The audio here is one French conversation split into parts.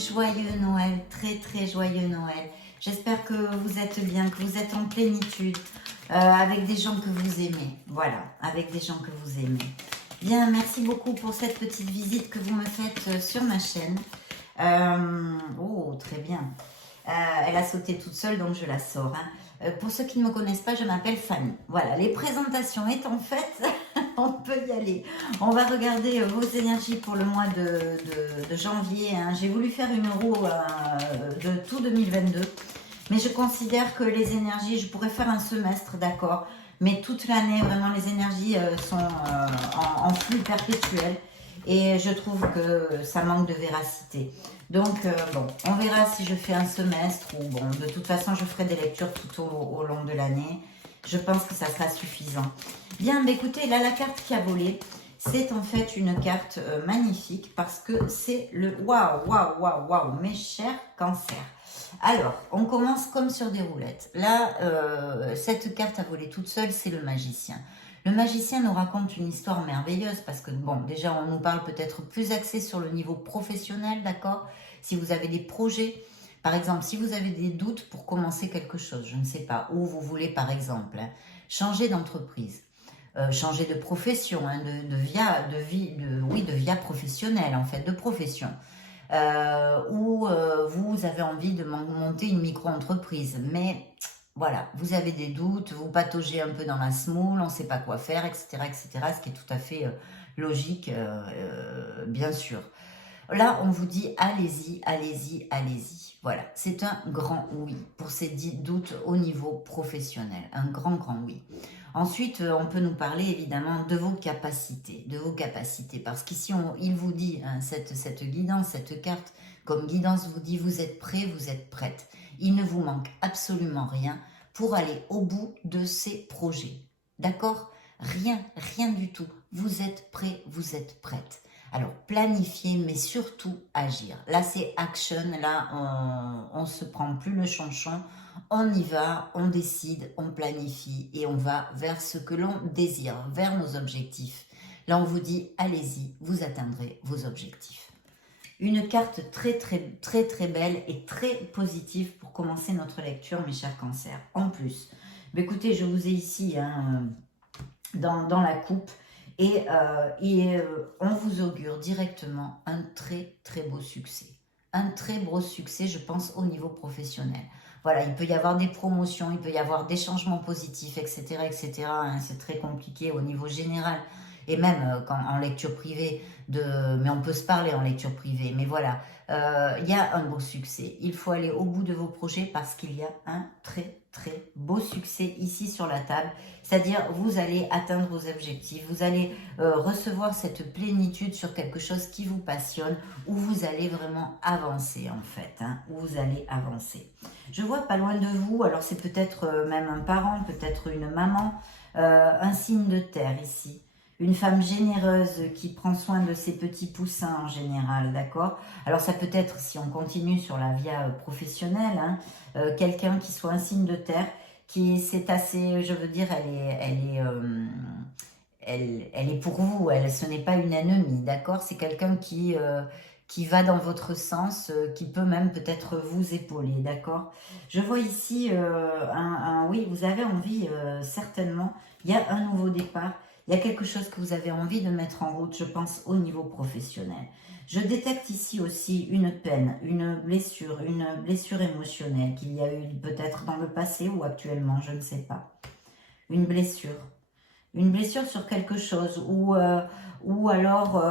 joyeux Noël, très très joyeux Noël. J'espère que vous êtes bien, que vous êtes en plénitude, avec des gens que vous aimez. Voilà, avec des gens que vous aimez. Bien, merci beaucoup pour cette petite visite que vous me faites sur ma chaîne. Oh, très bien. Elle a sauté toute seule, donc je la sors. Pour ceux qui ne me connaissent pas, je m'appelle Fanny. Voilà, les présentations étant faites, on peut y aller. On va regarder vos énergies pour le mois de janvier. J'ai voulu faire une roue de tout 2022. Mais je considère que les énergies, je pourrais faire un semestre, d'accord. Mais toute l'année, vraiment, les énergies sont en flux perpétuel. Et je trouve que ça manque de véracité. Donc, bon, on verra si je fais un semestre ou bon, de toute façon, je ferai des lectures tout au long de l'année. Je pense que ça sera suffisant. Bien, mais écoutez, là, la carte qui a volé, c'est en fait une carte magnifique parce que c'est le waouh, waouh, waouh, waouh, mes chers cancers. Alors, on commence comme sur des roulettes. Là, cette carte à voler toute seule, c'est le magicien. Le magicien nous raconte une histoire merveilleuse parce que, bon, déjà, on nous parle peut-être plus axé sur le niveau professionnel, d'accord? Si vous avez des projets, par exemple, si vous avez des doutes pour commencer quelque chose, je ne sais pas, où vous voulez, par exemple, changer d'entreprise, changer de profession, de via professionnelle, en fait, de profession. Ou vous avez envie de monter une micro-entreprise, mais voilà, vous avez des doutes, vous pataugez un peu dans la semoule, on ne sait pas quoi faire, etc., etc., ce qui est tout à fait logique, bien sûr. Là, on vous dit allez-y, allez-y, allez-y. Voilà, c'est un grand oui pour ces doutes au niveau professionnel, un grand, grand oui. Ensuite, on peut nous parler évidemment de vos capacités, parce qu'ici, il vous dit, cette guidance, cette carte, comme guidance vous dit, vous êtes prêt, vous êtes prête. Il ne vous manque absolument rien pour aller au bout de ces projets. D'accord? Rien, rien du tout. Vous êtes prêt, vous êtes prête. Alors, planifier, mais surtout agir. Là, c'est action. Là, on ne se prend plus le chonchon. On y va, on décide, on planifie et on va vers ce que l'on désire, vers nos objectifs. Là, on vous dit, allez-y, vous atteindrez vos objectifs. Une carte très, très, très, très belle et très positive pour commencer notre lecture, mes chers cancers. En plus, écoutez, je vous ai ici dans la coupe. Et on vous augure directement un très très beau succès. Un très beau succès, je pense, au niveau professionnel. Voilà, il peut y avoir des promotions, il peut y avoir des changements positifs, etc. etc. C'est très compliqué au niveau général. Et même en lecture privée, mais on peut se parler en lecture privée. Mais voilà, il y a un beau succès. Il faut aller au bout de vos projets parce qu'il y a un très très beau succès ici sur la table. C'est-à-dire, vous allez atteindre vos objectifs, vous allez recevoir cette plénitude sur quelque chose qui vous passionne, où vous allez vraiment avancer en fait, où vous allez avancer. Je vois pas loin de vous, alors c'est peut-être même un parent, peut-être une maman, un signe de terre ici. Une femme généreuse qui prend soin de ses petits poussins en général, d'accord? Alors ça peut être, si on continue sur la via professionnelle, quelqu'un qui soit un signe de terre, c'est assez, je veux dire, elle est pour vous, ce n'est pas une ennemie, d'accord? C'est quelqu'un qui va dans votre sens, qui peut même peut-être vous épauler, d'accord? Je vois ici, oui, vous avez envie, certainement, il y a un nouveau départ, il y a quelque chose que vous avez envie de mettre en route, je pense, au niveau professionnel. Je détecte ici aussi une peine, une blessure émotionnelle qu'il y a eu peut-être dans le passé ou actuellement, je ne sais pas. Une blessure sur quelque chose ou alors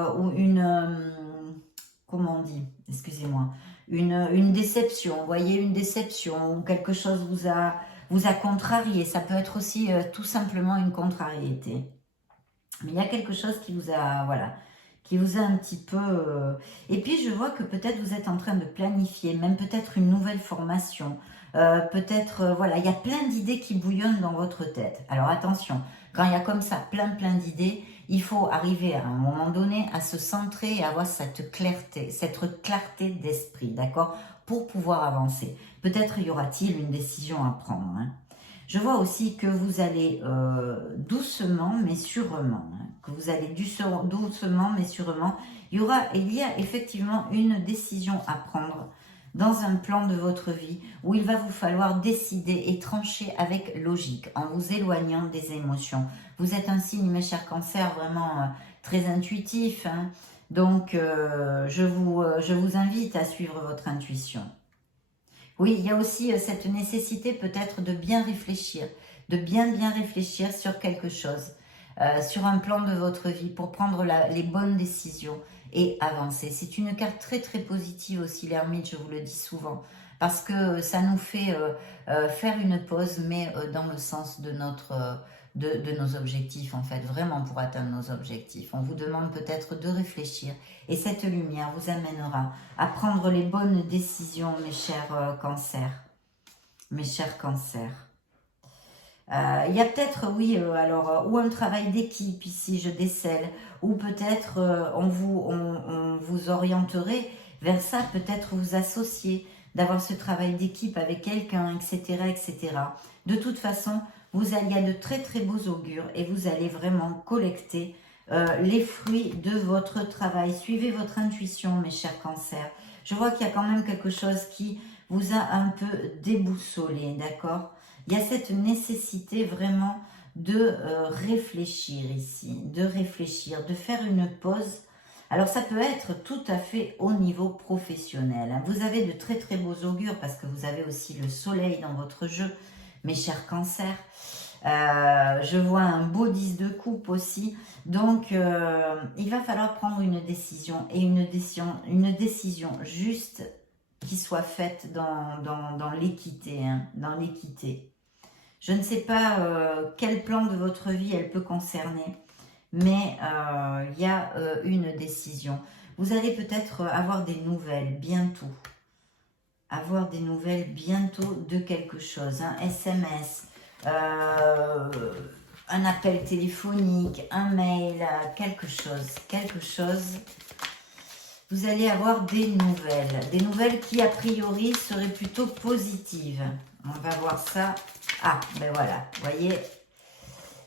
comment on dit, excusez-moi, une déception, vous voyez, une déception ou quelque chose vous a contrarié. Ça peut être aussi tout simplement une contrariété. Mais il y a quelque chose qui vous a, voilà, qui vous a un petit peu... Et puis, je vois que peut-être vous êtes en train de planifier, même peut-être une nouvelle formation. Peut-être, voilà, il y a plein d'idées qui bouillonnent dans votre tête. Alors, attention, quand il y a comme ça plein d'idées, il faut arriver à un moment donné à se centrer et avoir cette clarté d'esprit, d'accord? Pour pouvoir avancer. Peut-être y aura-t-il une décision à prendre, Je vois aussi que vous allez doucement mais sûrement, hein, que vous allez doucement mais sûrement, il y a effectivement une décision à prendre dans un plan de votre vie où il va vous falloir décider et trancher avec logique en vous éloignant des émotions. Vous êtes un signe, mes chers cancers, vraiment très intuitif, hein. Donc je vous invite à suivre votre intuition. Oui, il y a aussi cette nécessité peut-être de bien réfléchir, de bien réfléchir sur quelque chose, sur un plan de votre vie pour prendre les bonnes décisions et avancer. C'est une carte très très positive aussi, l'ermite, je vous le dis souvent, parce que ça nous fait faire une pause, mais dans le sens de de nos objectifs, en fait, vraiment pour atteindre nos objectifs. On vous demande peut-être de réfléchir et cette lumière vous amènera à prendre les bonnes décisions, mes chers cancers. Mes chers cancers. Il y a peut-être, oui, ou un travail d'équipe ici, je décèle, ou peut-être on vous orienterait vers ça, peut-être vous associer, d'avoir ce travail d'équipe avec quelqu'un, etc., etc. De toute façon, il y a de très très beaux augures et vous allez vraiment collecter les fruits de votre travail. Suivez votre intuition, mes chers cancers. Je vois qu'il y a quand même quelque chose qui vous a un peu déboussolé, d'accord? Il y a cette nécessité vraiment de réfléchir ici, de réfléchir, de faire une pause. Alors ça peut être tout à fait au niveau professionnel, hein. Vous avez de très très beaux augures parce que vous avez aussi le soleil dans votre jeu, mes chers cancers. Je vois un beau 10 de coupe aussi. Donc il va falloir prendre une décision et une décision juste qui soit faite dans l'équité, hein, dans l'équité. Je ne sais pas quel plan de votre vie elle peut concerner, mais il y a une décision. Vous allez peut-être avoir des nouvelles bientôt. Avoir des nouvelles bientôt de quelque chose. Un SMS, un appel téléphonique, un mail, quelque chose. Vous allez avoir des nouvelles qui a priori seraient plutôt positives. On va voir ça. Ah, ben voilà, vous voyez,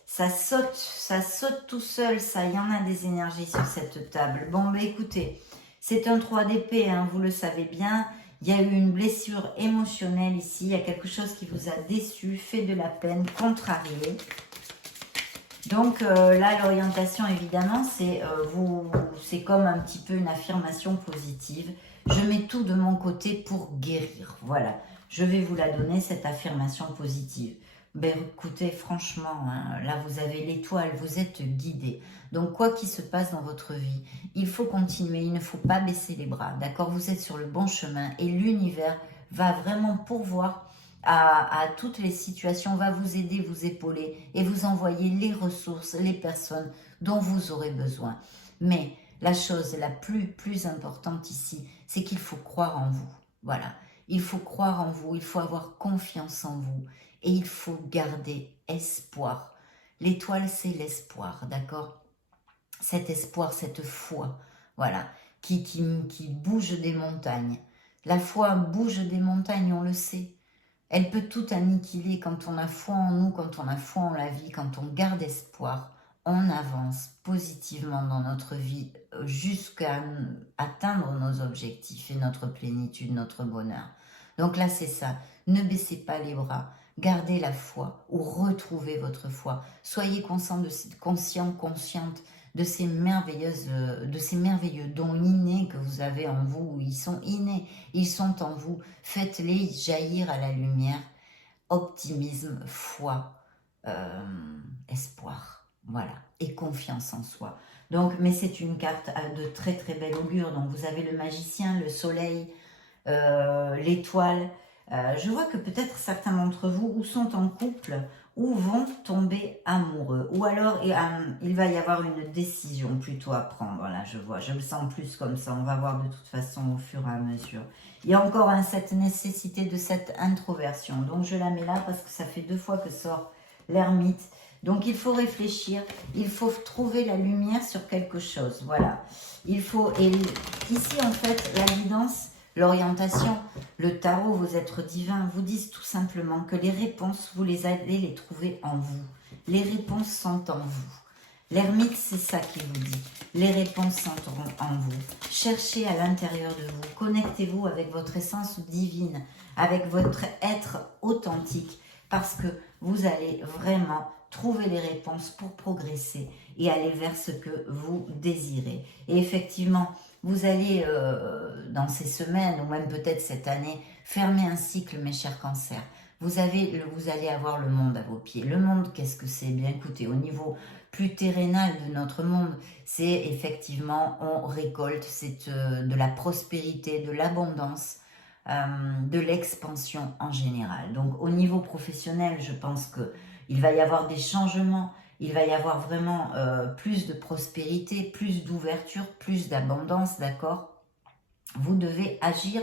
ça saute tout seul, ça, il y en a des énergies sur cette table. Bon, ben écoutez, c'est un 3 d'épée, hein, vous le savez bien. Il y a eu une blessure émotionnelle ici, il y a quelque chose qui vous a déçu, fait de la peine, contrarié. Donc là, l'orientation, évidemment, c'est comme un petit peu une affirmation positive. Je mets tout de mon côté pour guérir. Voilà, je vais vous la donner, cette affirmation positive. Ben écoutez, franchement, hein, là, vous avez l'étoile, vous êtes guidé. Donc, quoi qu'il se passe dans votre vie, il faut continuer, il ne faut pas baisser les bras, d'accord? Vous êtes sur le bon chemin et l'univers va vraiment pourvoir à toutes les situations, va vous aider, vous épauler et vous envoyer les ressources, les personnes dont vous aurez besoin. Mais la chose la plus importante ici, c'est qu'il faut croire en vous. Voilà, il faut croire en vous, il faut avoir confiance en vous et il faut garder espoir. L'étoile, c'est l'espoir, d'accord? Cet espoir, cette foi, voilà, qui bouge des montagnes. La foi bouge des montagnes, on le sait. Elle peut tout annihiler quand on a foi en nous, quand on a foi en la vie, quand on garde espoir. On avance positivement dans notre vie jusqu'à atteindre nos objectifs et notre plénitude, notre bonheur. Donc là, c'est ça. Ne baissez pas les bras. Gardez la foi ou retrouvez votre foi. Soyez consciente de ces merveilleux dons innés que vous avez en vous. Ils sont innés, ils sont en vous. Faites-les jaillir à la lumière. Optimisme, foi, espoir, voilà, et confiance en soi. Donc, mais c'est une carte de très très bel augure. Donc vous avez le magicien, le soleil, l'étoile. Je vois que peut-être certains d'entre vous ou sont en couple ou vont tomber amoureux. Ou alors il va y avoir une décision plutôt à prendre. Là, je le sens plus comme ça. On va voir de toute façon au fur et à mesure. Il y a encore cette nécessité de cette introversion. Donc je la mets là parce que ça fait 2 fois que sort l'ermite. Donc il faut réfléchir, il faut trouver la lumière sur quelque chose. Voilà. Il faut, et ici en fait, la guidance L'orientation, le tarot, vos êtres divins vous disent tout simplement que les réponses, vous les allez les trouver en vous. Les réponses sont en vous. L'ermite, c'est ça qui vous dit. Les réponses sont en vous. Cherchez à l'intérieur de vous. Connectez-vous avec votre essence divine, avec votre être authentique, parce que vous allez vraiment trouver les réponses pour progresser et aller vers ce que vous désirez. Et effectivement, vous allez, dans ces semaines, ou même peut-être cette année, fermer un cycle, mes chers cancers. Vous allez avoir le monde à vos pieds. Le monde, qu'est-ce que c'est? Bien écoutez, au niveau plus terrénal de notre monde, c'est effectivement, on récolte, c'est de la prospérité, de l'abondance, de l'expansion en général. Donc au niveau professionnel, je pense qu'il va y avoir des changements, il va y avoir vraiment plus de prospérité, plus d'ouverture, plus d'abondance, d'accord? Vous devez agir,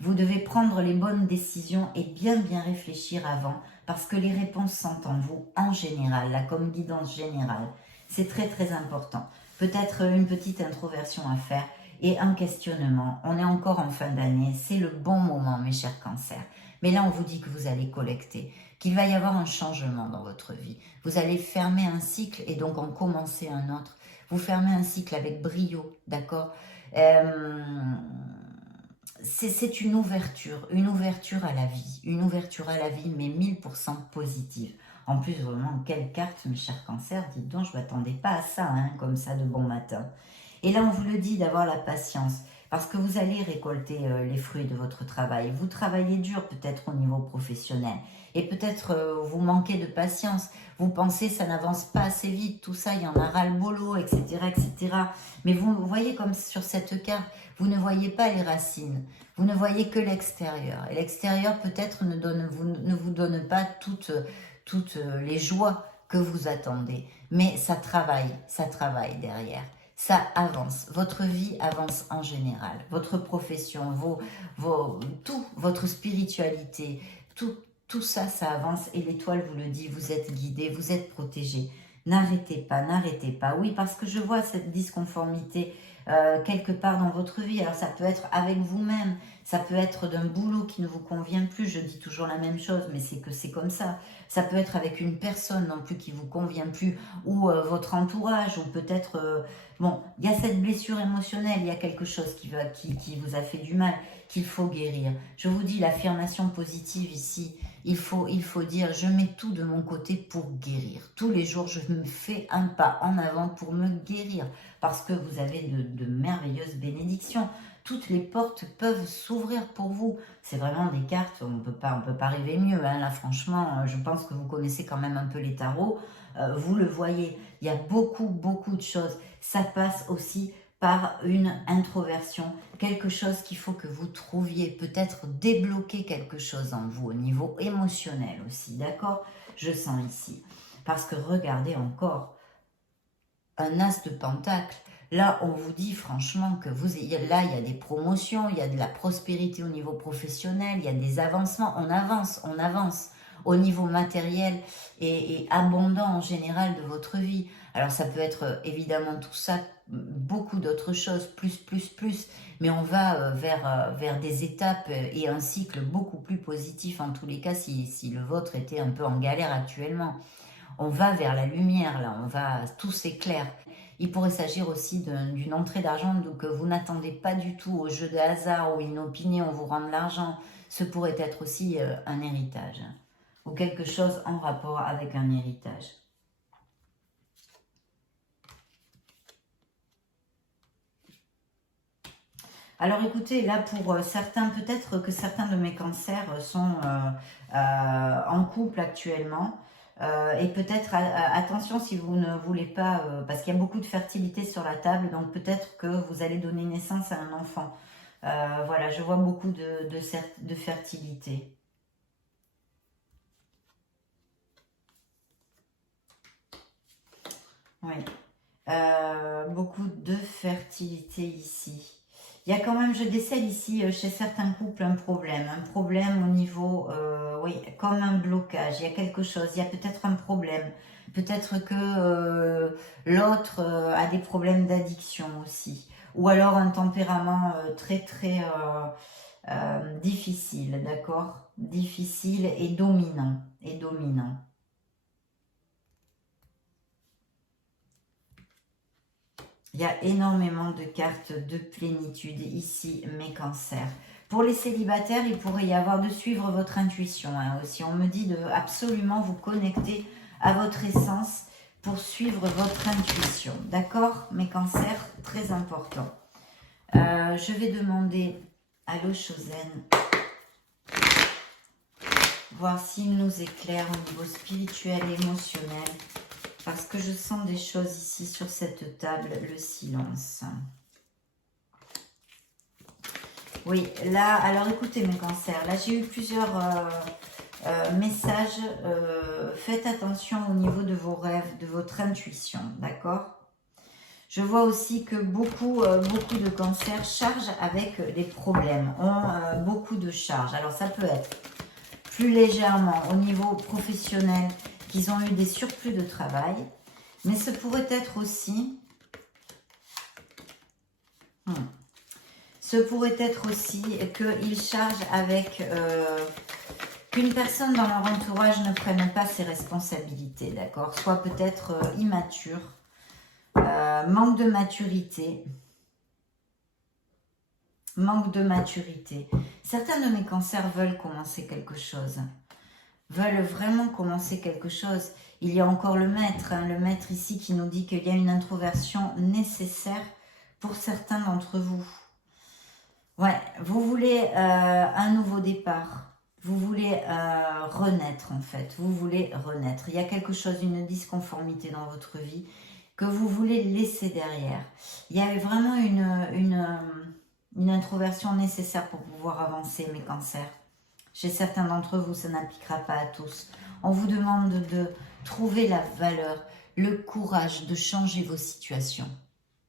vous devez prendre les bonnes décisions et bien réfléchir avant, parce que les réponses sont en vous en général, là comme guidance générale. C'est très important. Peut-être une petite introversion à faire et un questionnement. On est encore en fin d'année, c'est le bon moment, mes chers cancers. Mais là, on vous dit que vous allez collecter, qu'il va y avoir un changement dans votre vie. Vous allez fermer un cycle et donc en commencer un autre. Vous fermez un cycle avec brio, d'accord? C'est une ouverture à la vie, mais 1000% positive. En plus, vraiment, quelle carte, mes chers cancers, dites donc, je ne m'attendais pas à ça, hein, comme ça, de bon matin. Et là, on vous le dit, d'avoir la patience, parce que vous allez récolter les fruits de votre travail. Vous travaillez dur, peut-être au niveau professionnel, et peut-être vous manquez de patience. Vous pensez, ça n'avance pas assez vite, tout ça, il y en a ras-le-bolo, etc., etc. Mais vous voyez comme sur cette carte, vous ne voyez pas les racines, vous ne voyez que l'extérieur. Et l'extérieur peut-être ne vous donne pas toutes les joies que vous attendez. Mais ça travaille derrière. Ça avance. Votre vie avance en général. Votre profession, tout, votre spiritualité, tout ça, ça avance. Et l'étoile vous le dit, vous êtes guidé, vous êtes protégé. N'arrêtez pas, n'arrêtez pas. Oui, parce que je vois cette disconformité quelque part dans votre vie. Alors ça peut être avec vous-même, ça peut être d'un boulot qui ne vous convient plus, je dis toujours la même chose, mais c'est que c'est comme ça. Ça peut être avec une personne non plus qui vous convient plus, ou votre entourage, ou peut-être... bon, il y a cette blessure émotionnelle, il y a quelque chose qui vous a fait du mal, qu'il faut guérir. Je vous dis l'affirmation positive ici, il faut dire, je mets tout de mon côté pour guérir. Tous les jours, je me fais un pas en avant pour me guérir, parce que vous avez de merveilleuses bénédictions. Toutes les portes peuvent s'ouvrir pour vous. C'est vraiment des cartes, on ne peut pas rêver mieux. Hein. Là, franchement, je pense que vous connaissez quand même un peu les tarots. Vous le voyez, il y a beaucoup de choses. Ça passe aussi par une introversion, quelque chose qu'il faut que vous trouviez, peut-être débloquer quelque chose en vous, au niveau émotionnel aussi, d'accord? Je sens ici. Parce que regardez encore, un as de pentacle. Là, on vous dit franchement que il y a des promotions, il y a de la prospérité au niveau professionnel, il y a des avancements, on avance au niveau matériel et abondant en général de votre vie. Alors ça peut être évidemment tout ça, beaucoup d'autres choses, plus, mais on va vers des étapes et un cycle beaucoup plus positif en tous les cas si le vôtre était un peu en galère actuellement. On va vers la lumière, là, tout s'éclaire. Il pourrait s'agir aussi d'une entrée d'argent que vous n'attendez pas du tout au jeu de hasard ou inopiné, on vous rend de l'argent. Ce pourrait être aussi un héritage ou quelque chose en rapport avec un héritage. Alors écoutez, là pour certains, peut-être que certains de mes cancers sont en couple actuellement. Et peut-être, attention si vous ne voulez pas, parce qu'il y a beaucoup de fertilité sur la table, donc peut-être que vous allez donner naissance à un enfant. Voilà, je vois beaucoup de fertilité. Oui, beaucoup de fertilité ici. Il y a quand même, je décèle ici chez certains couples un problème au niveau, oui, comme un blocage, il y a quelque chose, il y a peut-être un problème, peut-être que l'autre a des problèmes d'addiction aussi, ou alors un tempérament très difficile, d'accord? Difficile et dominant, et dominant. Il y a énormément de cartes de plénitude ici, mes cancers. Pour les célibataires, il pourrait y avoir de suivre votre intuition hein, aussi. On me dit de absolument vous connecter à votre essence pour suivre votre intuition. D'accord, mes cancers, très important. Je vais demander à l'Oshozen, voir s'il nous éclaire au niveau spirituel et émotionnel. Parce que je sens des choses ici sur cette table, le silence. Oui, là, alors écoutez mes cancers, là j'ai eu plusieurs messages. Faites attention au niveau de vos rêves, de votre intuition, d'accord? Je vois aussi que beaucoup de cancers chargent avec les problèmes, ont beaucoup de charges. Alors ça peut être plus légèrement au niveau professionnel, qu'ils ont eu des surplus de travail, mais ce pourrait être aussi... Ce pourrait être aussi qu'ils chargent avec qu'une personne dans leur entourage ne prenne pas ses responsabilités, d'accord? Soit peut-être immature, manque de maturité. Manque de maturité. Certains de mes cancers veulent commencer quelque chose. Veulent vraiment commencer quelque chose. Il y a encore le maître ici qui nous dit qu'il y a une introversion nécessaire pour certains d'entre vous. Ouais, vous voulez un nouveau départ. Vous voulez renaître en fait. Vous voulez renaître. Il y a quelque chose, une disconformité dans votre vie que vous voulez laisser derrière. Il y a vraiment une introversion nécessaire pour pouvoir avancer, mes cancers. Chez certains d'entre vous, ça n'appliquera pas à tous. On vous demande de trouver la valeur, le courage de changer vos situations.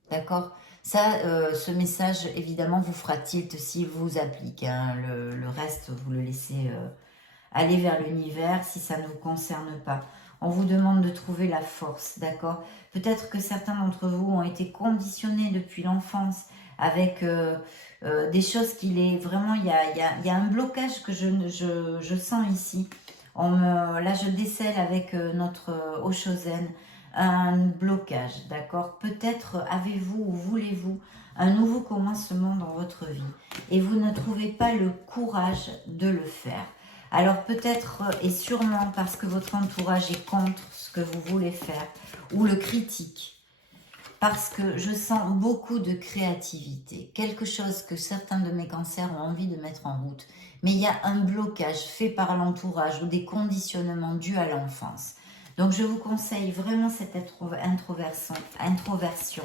D'accord ? Ça, ce message, évidemment, vous fera tilt s'il vous applique. Hein. Le reste, vous le laissez aller vers l'univers si ça ne vous concerne pas. On vous demande de trouver la force, d'accord? Peut-être que certains d'entre vous ont été conditionnés depuis l'enfance avec des choses qu'il est vraiment... Il y a un blocage que je sens ici. Là, je décèle avec notre Oshozen un blocage, d'accord? Peut-être avez-vous ou voulez-vous un nouveau commencement dans votre vie et vous ne trouvez pas le courage de le faire. Alors peut-être et sûrement parce que votre entourage est contre ce que vous voulez faire ou le critique. Parce que je sens beaucoup de créativité, quelque chose que certains de mes cancers ont envie de mettre en route. Mais il y a un blocage fait par l'entourage ou des conditionnements dus à l'enfance. Donc je vous conseille vraiment cette introversion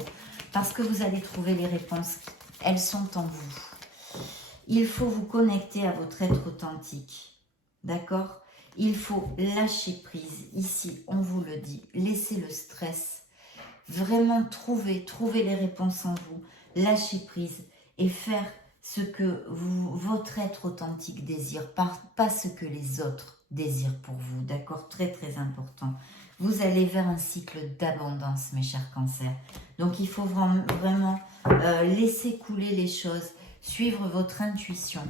parce que vous allez trouver les réponses, elles sont en vous. Il faut vous connecter à votre être authentique, d'accord? Il faut lâcher prise, ici on vous le dit, laissez le stress, vraiment trouver les réponses en vous, lâcher prise et faire ce que votre être authentique désire, pas ce que les autres désirent pour vous, d'accord? Très très important. Vous allez vers un cycle d'abondance, mes chers cancers. Donc il faut vraiment laisser couler les choses, suivre votre intuition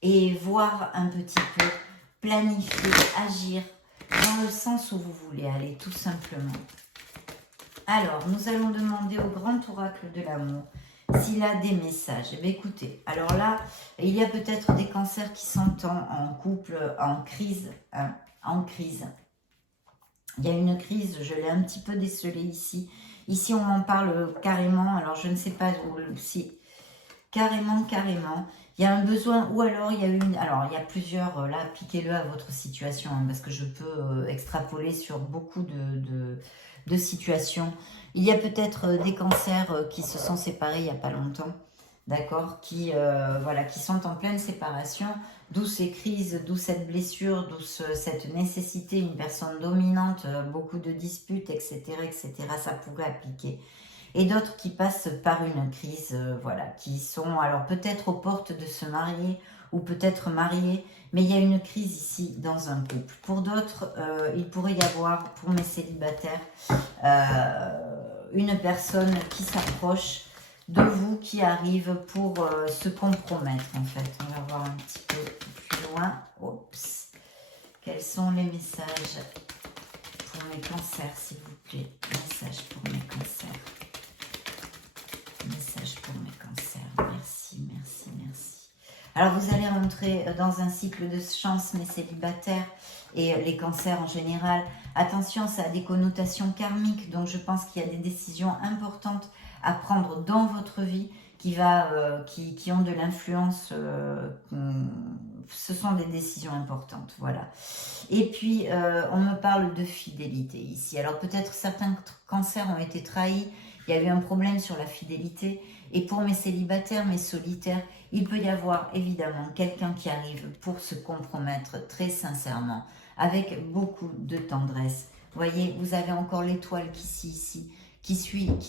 et voir un petit peu, planifier, agir dans le sens où vous voulez aller, tout simplement. Alors, nous allons demander au grand oracle de l'amour s'il a des messages. Eh bien, écoutez, alors là, il y a peut-être des cancers qui sont en couple, en crise, hein, en crise. Il y a une crise, je l'ai un petit peu décelée ici. Ici, on m'en parle carrément, alors je ne sais pas si... Carrément. Il y a un besoin, ou alors il y a une... Alors, il y a plusieurs, là, appliquez-le à votre situation, hein, parce que je peux extrapoler sur beaucoup de situations. Il y a peut-être des cancers qui se sont séparés il n'y a pas longtemps, d'accord, qui sont en pleine séparation, d'où ces crises, d'où cette blessure, d'où cette nécessité, une personne dominante, beaucoup de disputes, etc., ça pourrait appliquer. Et d'autres qui passent par une crise, qui sont alors peut-être aux portes de se marier ou peut-être mariés, mais il y a une crise ici dans un couple. Pour d'autres, il pourrait y avoir, pour mes célibataires, une personne qui s'approche de vous qui arrivent pour se compromettre en fait. On va voir un petit peu plus loin. Oups. Quels sont les messages pour mes cancers, s'il vous plaît? Message pour mes cancers. Message pour mes cancers. Merci, merci, merci. Alors, vous allez rentrer dans un cycle de chance, mes célibataires et les cancers en général. Attention, ça a des connotations karmiques, donc je pense qu'il y a des décisions importantes à prendre dans votre vie qui ont de l'influence. Ce sont des décisions importantes, voilà. Et puis, on me parle de fidélité ici. Alors, peut-être certains cancers ont été trahis. Il y a eu un problème sur la fidélité. Et pour mes célibataires, mes solitaires, il peut y avoir évidemment quelqu'un qui arrive pour se compromettre très sincèrement, avec beaucoup de tendresse. Vous voyez, vous avez encore l'étoile qui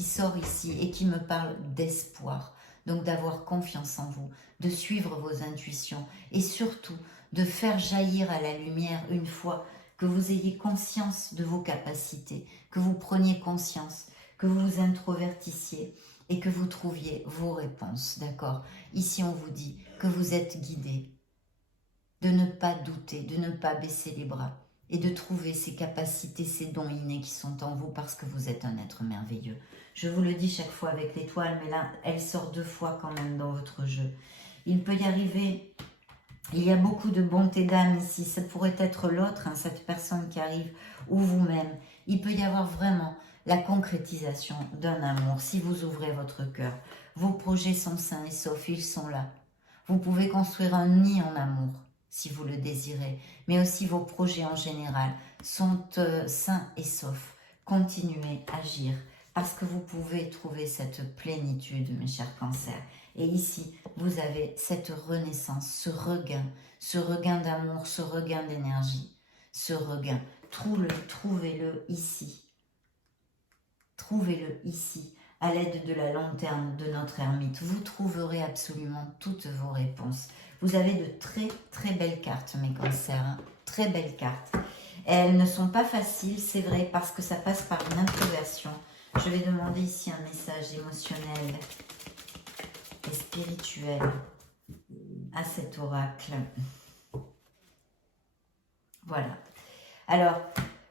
sort ici et qui me parle d'espoir. Donc d'avoir confiance en vous, de suivre vos intuitions et surtout de faire jaillir à la lumière une fois que vous ayez conscience de vos capacités, que vous preniez conscience, que vous vous introvertissiez et que vous trouviez vos réponses, d'accord? Ici, on vous dit que vous êtes guidé, de ne pas douter, de ne pas baisser les bras et de trouver ces capacités, ces dons innés qui sont en vous parce que vous êtes un être merveilleux. Je vous le dis chaque fois avec l'étoile, mais là, elle sort 2 fois quand même dans votre jeu. Il peut y arriver, il y a beaucoup de bonté d'âme ici, ça pourrait être l'autre, hein, cette personne qui arrive, ou vous-même. Il peut y avoir vraiment la concrétisation d'un amour si vous ouvrez votre cœur. Vos projets sont sains et saufs, ils sont là. Vous pouvez construire un nid en amour si vous le désirez, mais aussi vos projets en général sont sains et saufs. Continuez à agir parce que vous pouvez trouver cette plénitude, mes chers cancers. Et ici, vous avez cette renaissance, ce regain d'amour, ce regain d'énergie, ce regain. Trouvez-le ici. Trouvez-le ici, à l'aide de la lanterne de notre ermite. Vous trouverez absolument toutes vos réponses. Vous avez de très très belles cartes, mes cancers, hein. Très belles cartes. Elles ne sont pas faciles, c'est vrai, parce que ça passe par une introversion. Je vais demander ici un message émotionnel et spirituel à cet oracle. Voilà. Alors,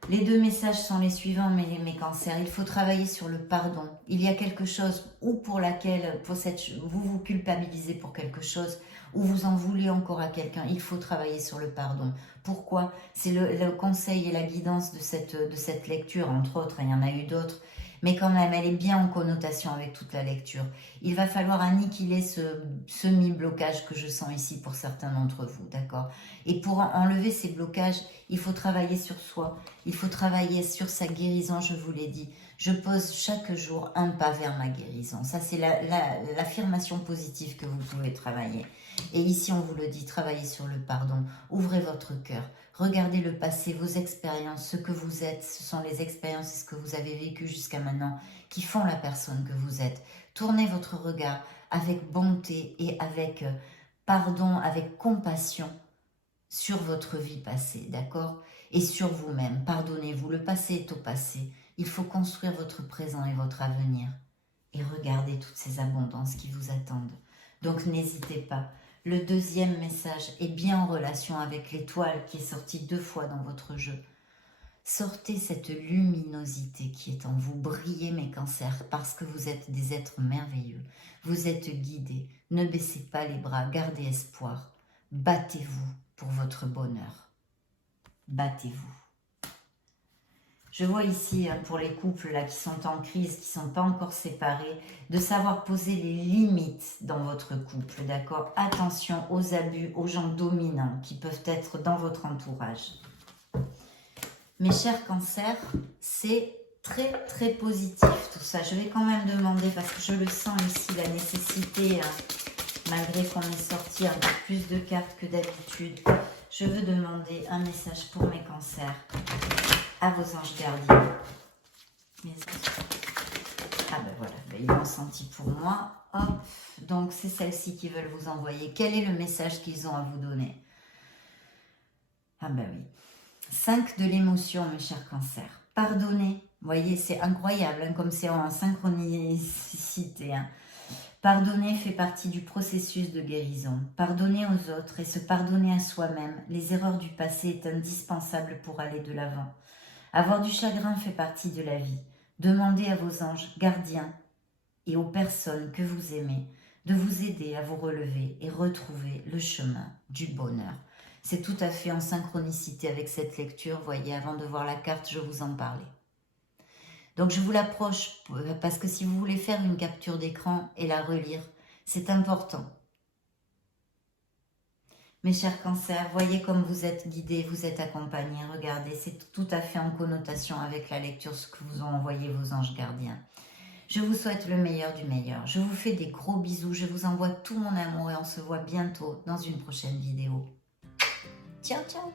les 2 messages sont les suivants, mes cancers. Il faut travailler sur le pardon. Il y a quelque chose pour laquelle vous vous culpabilisez pour quelque chose, ou vous en voulez encore à quelqu'un. Il faut travailler sur le pardon. Pourquoi? C'est le conseil et la guidance de cette lecture, entre autres. Il y en a eu d'autres. Mais quand même, elle est bien en connotation avec toute la lecture. Il va falloir annihiler ce semi-blocage que je sens ici pour certains d'entre vous, d'accord? Et pour enlever ces blocages, il faut travailler sur soi. Il faut travailler sur sa guérison, je vous l'ai dit. Je pose chaque jour un pas vers ma guérison. Ça, c'est l'affirmation positive que vous pouvez travailler. Et ici, on vous le dit, travaillez sur le pardon. Ouvrez votre cœur. Regardez le passé, vos expériences, ce que vous êtes. Ce sont les expériences et ce que vous avez vécu jusqu'à maintenant qui font la personne que vous êtes. Tournez votre regard avec bonté et avec pardon, avec compassion sur votre vie passée, d'accord? Et sur vous-même. Pardonnez-vous, le passé est au passé. Il faut construire votre présent et votre avenir. Et regardez toutes ces abondances qui vous attendent. Donc n'hésitez pas. Le 2e message est bien en relation avec l'étoile qui est sortie 2 fois dans votre jeu. Sortez cette luminosité qui est en vous. Brillez, mes cancers, parce que vous êtes des êtres merveilleux. Vous êtes guidés. Ne baissez pas les bras, gardez espoir. Battez-vous pour votre bonheur. Battez-vous. Je vois ici, pour les couples là, qui sont en crise, qui ne sont pas encore séparés, de savoir poser les limites dans votre couple, d'accord? Attention aux abus, aux gens dominants qui peuvent être dans votre entourage. Mes chers cancers, c'est très très positif tout ça. Je vais quand même demander, parce que je le sens ici, la nécessité, malgré qu'on ait sorti un peu plus de cartes que d'habitude, je veux demander un message pour mes cancers. À vos anges gardiens. Ah ben voilà, ils l'ont senti pour moi. Hop, donc c'est celles-ci qui veulent vous envoyer. Quel est le message qu'ils ont à vous donner? Ah ben oui. 5 de l'émotion, mes chers cancers. Pardonnez. Vous voyez, c'est incroyable, hein, comme c'est en synchronicité. Hein. Pardonner fait partie du processus de guérison. Pardonner aux autres et se pardonner à soi-même, les erreurs du passé est indispensable pour aller de l'avant. Avoir du chagrin fait partie de la vie. Demandez à vos anges gardiens et aux personnes que vous aimez de vous aider à vous relever et retrouver le chemin du bonheur. C'est tout à fait en synchronicité avec cette lecture. Voyez, avant de voir la carte, je vous en parlais. Donc je vous l'approche parce que si vous voulez faire une capture d'écran et la relire, c'est important. Mes chers cancers, voyez comme vous êtes guidés, vous êtes accompagnés. Regardez, c'est tout à fait en connotation avec la lecture, ce que vous ont envoyé vos anges gardiens. Je vous souhaite le meilleur du meilleur. Je vous fais des gros bisous. Je vous envoie tout mon amour et on se voit bientôt dans une prochaine vidéo. Ciao, ciao!